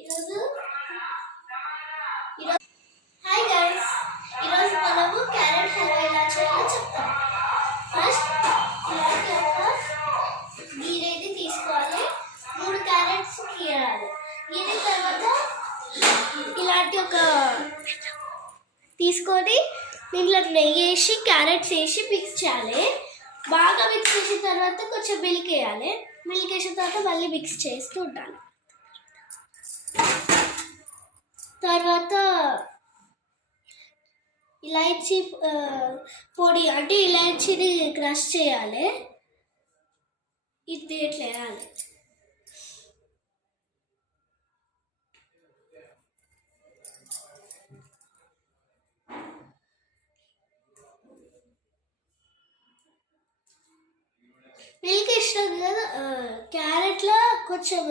ఈరోజు hi guys, ఈరోజు మనము క్యారెట్ హల్వా ఎలా చేయాలో చెప్తాం. ఫస్ట్ ఇలాంటి ఒక గీరేది తీసుకోవాలి, 3 క్యారెట్స్ గీరాలి. గీరిన తర్వాత ఇలాంటి ఒక తీసుకొని దీంట్లో నెయ్యి వేసి క్యారెట్స్ వేసి మిక్స్ చేయాలి. బాగా మిక్స్ చేసిన తర్వాత కొంచెం మిల్క్ వేయాలి. మిల్క్ వేసిన తర్వాత మళ్ళీ మిక్స్ చేస్తూ ఉండాలి. తర్వాత ఇలాచీ పొడి అంటే ఇలాచీని క్రష్ చేయాలి, ఇది ఇట్లా వేయాలి. మిల్క్ ఇష్టం కదా, క్యారెట్లో కొంచెం